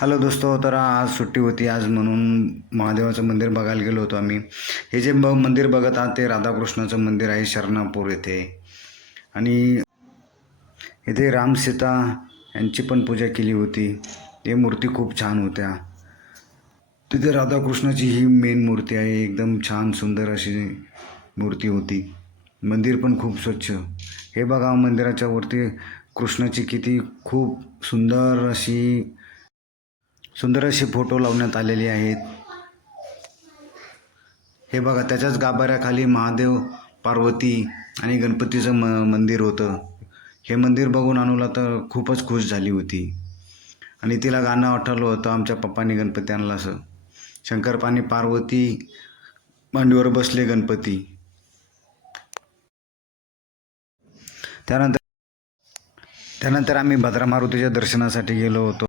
Hello दोस्तो, तर आज सुट्टी होती आज म्हणून महादेवाचं मंदिर बघायला गेलो होतो आम्ही. हे जे मंदिर बघत आहात ते राधाकृष्णाचं मंदिर आहे शरणापूर येथे. आणि इथे राम सीता यांची पण पूजा केली होती. ते मूर्ती खूप छान होत्या. तिथे राधाकृष्णाची ही मेन मूर्ती आहे, एकदम छान सुंदर अशी मूर्ती होती. मंदिर पण खूप स्वच्छ. हे बघा मंदिराच्या वरती कृष्णाची किती खूप सुंदर असे फोटो लावण्यात आलेले आहेत. हे बघा त्याच्याच गाभाऱ्याखाली महादेव, पार्वती आणि गणपतीचं मंदिर होतं. हे मंदिर बघून अनुला तर खूपच खुश झाली होती. आणि तिला गाणं आठवलं होतं, आमच्या पप्पांनी गणपती आणला असं. शंकरपाणी पार्वती मांडीवर बसले गणपती. त्यानंतर आम्ही भद्रा मारुतीच्या दर्शनासाठी गेलो होतो.